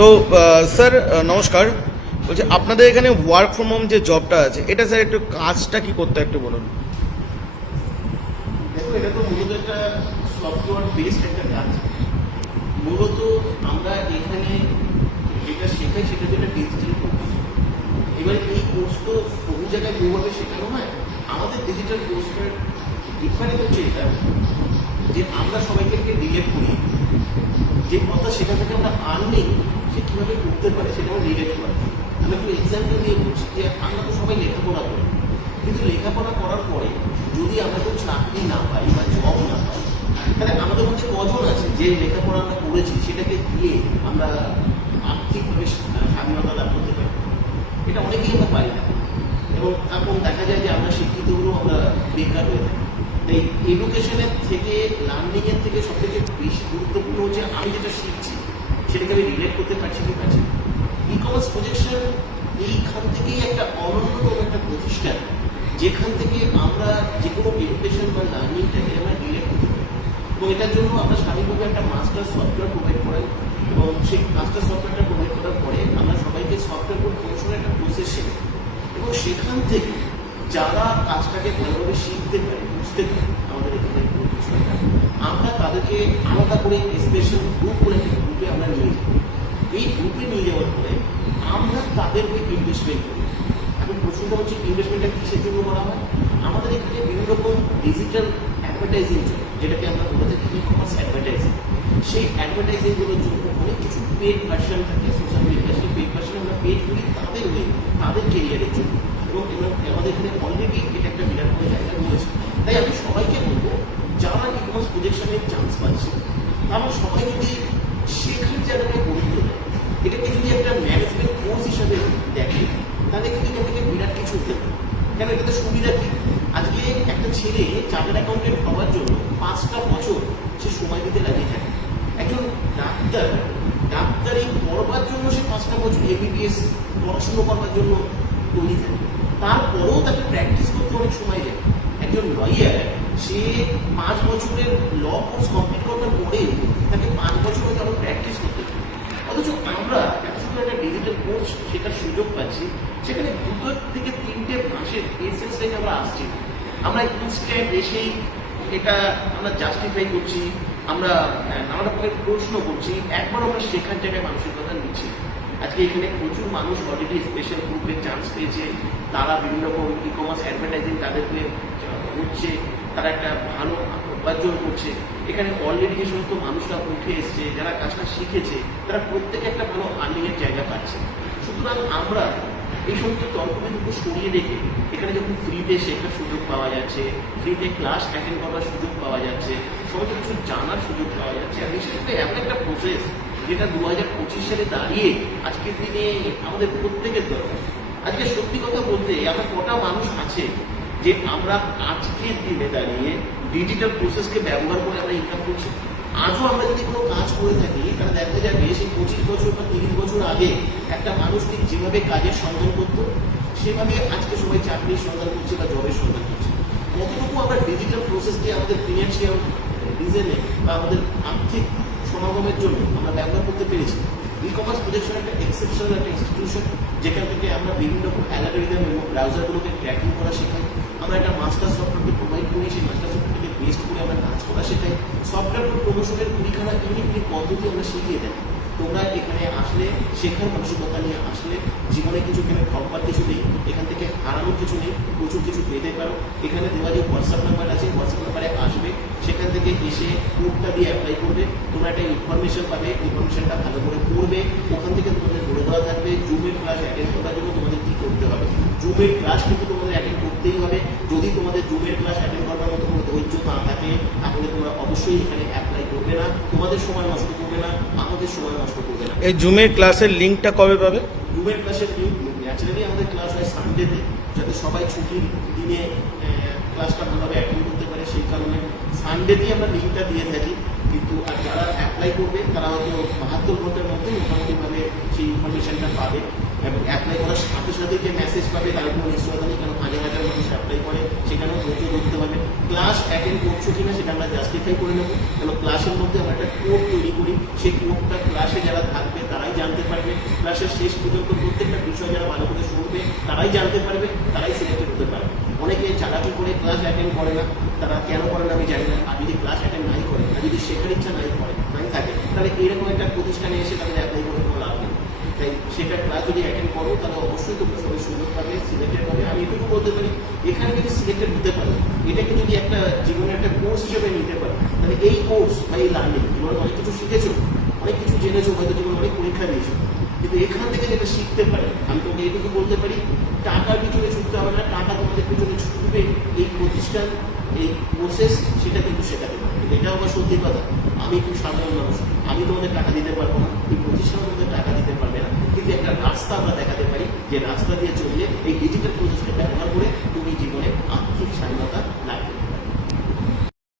তো স্যার নমস্কার, বলছি আপনাদের এখানে ওয়ার্ক ফ্রম হোম যে জবটা আছে এটা স্যার একটু কাজটা কি করতে একটু বলুন। দেখো, এটা তো মূলত একটা সফটওয়্যার বেসড একটা কাজ। মূলত আমরা এখানে যেটা শেখাই সেটা যেটা ডিজিটাল কোর্স। এবার এই কোর্স তো বহু জায়গায় বহুভাবে শেখানো হয়। আমাদের ডিজিটাল কোর্সটার ডিফারেন্ট হচ্ছে এটা যে আমরা সবাইকে রিলেট করি, যে কথা সেখান থেকে আমরা আর্নিং সে কীভাবে করতে পারে সেটা আমরা রিলেট করি। আমি একটু এক্সাম্পল দিয়ে বলছি যে আমরা তো সবাই লেখাপড়া করি, কিন্তু লেখাপড়া করার পরে যদি আমরা কেউ চাকরি না পাই বা জব না পাই, তাহলে আমাদের মধ্যে কজন আছে যে লেখাপড়া আমরা করেছি সেটাকে দিয়ে আমরা আর্থিকভাবে স্বাধীনতা লাভ করতে পারি? এটা অনেকেই আমরা পারি না। এবং এখন দেখা যায় যে আমরা শিক্ষিত হলেও আমরা বেকার হয়ে থাকি। তাই এডুকেশনের থেকে লার্নিংয়ের থেকে সবথেকে বেশি গুরুত্বপূর্ণ হচ্ছে আমি যেটা শিখছি সেটাকে আমি রিলেট করতে পারছি কি পারছি। ই কমার্স প্রজেকশন এইখান থেকেই একটা অনন্যতম একটা প্রতিষ্ঠান, যেখান থেকে আমরা যে কোনো এডুকেশন বা লার্নিংটাকে আমরা রিলেট করতে পারি। এবং এটার জন্য আমরা স্বাভাবিকভাবে একটা মাস্টার সফটওয়্যার প্রোভাইড করাই, এবং সেই মাস্টার সফটওয়্যারটা প্রোভাইড করার পরে আমরা সবাইকে সফটওয়্যার কোড পড়াশোনার একটা প্রসেস শেখাই। এবং সেখান থেকে যারা কাজটাকে ভালোভাবে শিখতে পারে, বুঝতে পারে আমাদের এখানে বিষয়টা, আমরা তাদেরকে আলাদা করে স্পেশাল গ্রুপ করে গ্রুপে আমরা নিয়ে যাই। এই গ্রুপে নিয়ে যাওয়ার পরে আমরা তাদেরকে ইনভেস্টমেন্ট করি। এখন প্রশ্নটা হচ্ছে ইনভেস্টমেন্টটা কিসের জন্য করা হয়? আমাদের এখানে বিভিন্ন রকম ডিজিটাল অ্যাডভার্টাইজিং চলে, যেটাকে আমরা বলে থাকি ই কমার্স অ্যাডভার্টাইজিং। সেই অ্যাডভার্টাইজিংগুলোর জন্য অনেক কিছু পেড ভার্সন থাকে সোশ্যাল মিডিয়া। সেই পেড ভার্সন আমরা পেড করি তাদের হয়ে, তাদের কেরিয়ারের জন্য। এবং আমাদের এখানে অলরেডি এটা একটা বিরাট বড় জায়গা রয়েছে। তাই আমি সবাইকে বলবো, যারা ই কমার্স প্রজেকশনের চান্স পাচ্ছে তারা সবাই যদি শেখার জায়গাটায় গুরুত্ব দেয়, এটাকে যদি একটা ম্যানেজমেন্ট কোর্স হিসাবে দেখে, তাহলে কিন্তু এখান থেকে বিরাট কিছু হতে পারে। কেন, এটাতে সুবিধা কি? আজকে একটা ছেলে চার্টার্ড অ্যাকাউন্টেন্ট হওয়ার জন্য 5টা বছর সে সময় দিতে লাগিয়ে থাকে। একজন ডাক্তারি পড়বার জন্য সে 5টা বছর এমবিবিএস পড়াশুনো করবার জন্য তৈরি থাকে। তারপরেও তাকে প্র্যাকটিস করতে অনেক সময় যায়। একজন লয়ার সে 5 বছরের ল কোর্স কমপ্লিট করবার পরে তাকে 5 বছর হয়তো আরো প্র্যাকটিস করতে হবে। অথচ আমরা এত সুন্দর একটা ডিজিটাল কোর্স শেখার সুযোগ পাচ্ছি, সেখানে 2 থেকে 3টে মাসের এসেন্স রেখে আমরা আসছি। আমরা ইনস্ট্যান্ট এসেই এটা আমরা জাস্টিফাই করছি, আমরা নানা রকমের প্রশ্ন করছি, একবার আমরা শেখার জায়গায় মানুষের কথা নিচ্ছি। আজকে এখানে প্রচুর মানুষ অলরেডি স্পেশাল গ্রুপে চান্স পেয়েছে, তারা বিভিন্ন রকম ই কমার্স অ্যাডভার্টাইজিং তাদেরকে হচ্ছে, তারা একটা ভালো উপার্জন করছে। এখানে অলরেডি যে সমস্ত মানুষরা উঠে এসছে, যারা কাজটা শিখেছে, তারা প্রত্যেকে একটা ভালো আর্নিংয়ের জায়গা পাচ্ছে। সুতরাং আমরা এই সমস্ত তর্কবিতর্ক সরিয়ে রেখে এখানে যখন ফ্রিতে শেখার সুযোগ পাওয়া যাচ্ছে, ফ্রিতে ক্লাস অ্যাটেন্ড করার সুযোগ পাওয়া যাচ্ছে, সমস্ত কিছু জানার সুযোগ পাওয়া যাচ্ছে, আর সেক্ষেত্রে এমন একটা প্রসেস যেটা 2025 সালে দাঁড়িয়ে আজকের দিনে আমাদের প্রত্যেকের দরকার। আজকে সত্যি কথা বলতে আমরা কটা মানুষ আছে যে আমরা আজকের দিনে দাঁড়িয়ে ডিজিটাল প্রসেসকে ব্যবহার করে আমরা ইনকাম করছি? আজও আমরা যদি কোনো কাজ করে থাকি, তাহলে দেখা যাবে সেই 25 বছর বা 30 বছর আগে একটা মানুষ ঠিক যেভাবে কাজের সন্ধান করতো, সেভাবে আজকে সবাই চাকরির সন্ধান করছে বা জবের সন্ধান করছে। কতটুকু আমরা ডিজিটাল প্রসেসকে আমাদের ফিনান্সিয়াল রিজনে বা আমাদের আর্থিক সমাগমের জন্য আমরা ব্যবহার করতে পেরেছি? ই কমার্স প্রজেকশন একটা এক্সেপশনাল একটা ইনস্টিটিউশন, যেখান থেকে আমরা বিভিন্ন রকম অ্যালগরিদম এবং ব্রাউজারগুলোকে ট্র্যাকিং করা শেখাই। আমরা একটা মাস্টার সফটওয়্যারকে প্রোভাইড করি, সেই মাস্টার সফটওয়্যারকে বেস্ট করে আমরা কাজ করা শেখাই। সফটওয়্যার প্রমোশনের কুড়িখানা ইউনিক পদ্ধতি আমরা শিখিয়ে দেয়। তোমরা এখানে আসলে শেখার মানসিকতা নিয়ে আসলে জীবনে কিছু এখানে ঠকবার কিছু নেই, এখান থেকে হারানোর কিছু নেই, প্রচুর কিছু পেতে পারো। এখানে দেওয়া যে হোয়াটসঅ্যাপ নাম্বার আছে, হোয়াটসঅ্যাপ নাম্বারে আসবে, সেখান থেকে এসে কোডটা দিয়ে অ্যাপ্লাই করবে, তোমরা একটা ইনফরমেশন পাবে, ইনফরমেশনটা ভালো করে পড়বে। ওখান থেকে তোমাদের বলে দেওয়া থাকবে জুমের ক্লাস অ্যাটেন্ড করার জন্য তোমাদের কী করতে হবে। জুমের ক্লাস কিন্তু তোমাদের অ্যাটেন্ড করতেই হবে। যদি তোমাদের জুমের ক্লাস অ্যাটেন্ড করবার মতো কোনো ধৈর্য না থাকে, তাহলে তোমরা অবশ্যই এখানে অ্যাপ্লাই করবে না, তোমাদের সময় নষ্ট করবে না, আমাদের সময় নষ্ট করবে না। এই জুমের ক্লাসের লিঙ্কটা কবে পাবে? জুমের ক্লাসের লিঙ্ক ন্যাচারালি আমাদের ক্লাস হয় সানডেতে, যাতে সবাই ছুটির দিনে ক্লাসটা ভালোভাবে অ্যাটেন্ড করতে পারে। সেই কারণে সানডেতেই আমরা লিঙ্কটা দিয়ে থাকি। কিন্তু আর যারা অ্যাপ্লাই করবে তারা হয়তো 72 ঘন্টার মধ্যে মোটামুটিভাবে সেই ইনফরমেশনটা পাবে। এবং অ্যাপ্লাই করার সাথে সাথে যে মেসেজ পাবে তার কোনো নিশ্চয়তা নেই, কারণ হাজার হাজার মানুষ অ্যাপ্লাই করে, সেখানেও ধৈর্য ধরতে হবে। ক্লাস অ্যাটেন্ড করছো কিনা সেটা আমরা জাস্টিফাই করে নেবো। কারণ ক্লাসের মধ্যে আমরা একটা কোড তৈরি করি, সেই কোডটা ক্লাসে যারা থাকবে তারাই জানতে পারে ক্লাসের শেষ পর্যন্ত প্রত্যেকটা বিষয় যারা ভালো করে শুনবে তারাই জানতে পারবে, তারাই সিলেক্টেড হতে পারবে। অনেকে চালাকি করে ক্লাস অ্যাটেন্ড করে না, তারা কেন করে না আমি জানি না। আর যদি ক্লাস অ্যাটেন্ড নাই করে, আর যদি শেখার ইচ্ছা নাই থাকে, তাহলে এরকম একটা প্রতিষ্ঠানে এসে তাদের অ্যাপ্লাই করে কোনো লাভ নেই। তাই সেটা ক্লাস যদি অ্যাটেন্ড করো তাহলে অবশ্যই তোমরা সবাই সুযোগ পাবে, সিলেক্টেড হবে। আমি এটুকু বলতে পারি, এখানে যদি সিলেক্টেড হতে পারো, এটাকে যদি একটা জীবনের একটা কোর্স হিসেবে নিতে পারো, তাহলে এই কোর্স বা এই লার্নিং জীবনে অনেক কিছু শিখেছো, অনেক কিছু জেনেছো, হয়তো জীবনে অনেক পরীক্ষা দিয়েছো, কিন্তু এখান থেকে যেটা শিখতে পারে, আমি তোমাকে এটুকু বলতে পারি, টাকার পিছনে ছুটতে হবে না, টাকা তোমাদের পিছনে ছুটবে এই প্রতিষ্ঠান, এই প্রসেস সেটা কিন্তু শেখাতে পারে। এটা আমার সত্যি কথা। আমি একটু সাধারণ মানুষ, আমি তোমাদের টাকা দিতে পারবো না, এই প্রতিষ্ঠান তোমাদের টাকা দিতে পারবে না, কিন্তু একটা রাস্তা আমরা দেখাতে পারি, যে রাস্তা দিয়ে চললে এই ডিজিটাল প্রসেসকে ব্যবহার করে তুমি জীবনে আর্থিক স্বাধীনতা লাভ